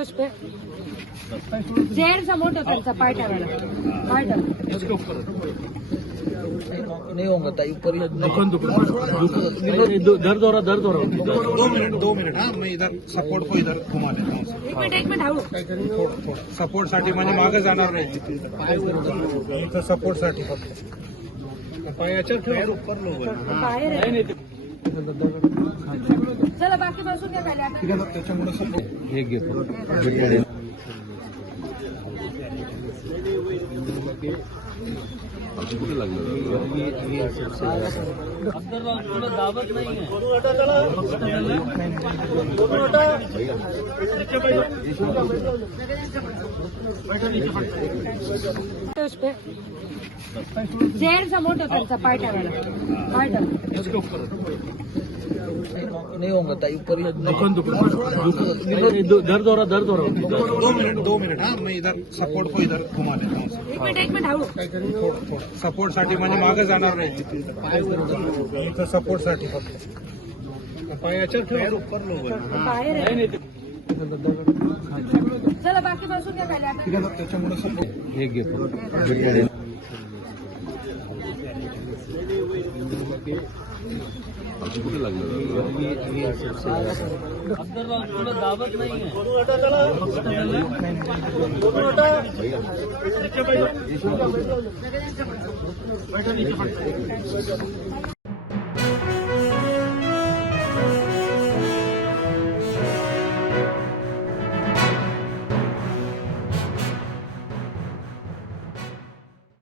उस पे। जेर सा मोठं त्यांचा पाय ठेवायला पाय ठेवा नहीं होगा ताई ऊपर ही दुकान दुकान। दर्द हो रहा दर्द हो रहा। दो मिनट दो मिनट हाँ मैं इधर सपोर्ट को इधर घुमा देता हूँ। एक मिनिट एक मिनिट सपोर्ट साठी म्हणजे मागे जाणार नाही सपोर्ट साठी फक्त पायाच्या. चला बाकी बसून घ्या खाली आता. त्याच्यामुळे सपोर्ट हे घेतो दावत नहीं है उस पे जेर सा मोठं त्यांचा पाय ठेवायला पाय ठेवा नहीं होगा ताई दुकान दुकान दर्द हो रहा दर्द हो रहा दो मिनट दो मिनट हाँ मैं इधर सपोर्ट को इधर घुमा देता हूँ सपोर्टसाठी म्हणजे मागे जाणार नाही इथं सपोर्टसाठी फक्त पायाच्या त्याच्यामुळे सपोर्ट हे घेतो कुठे लागलं दावत नहीं है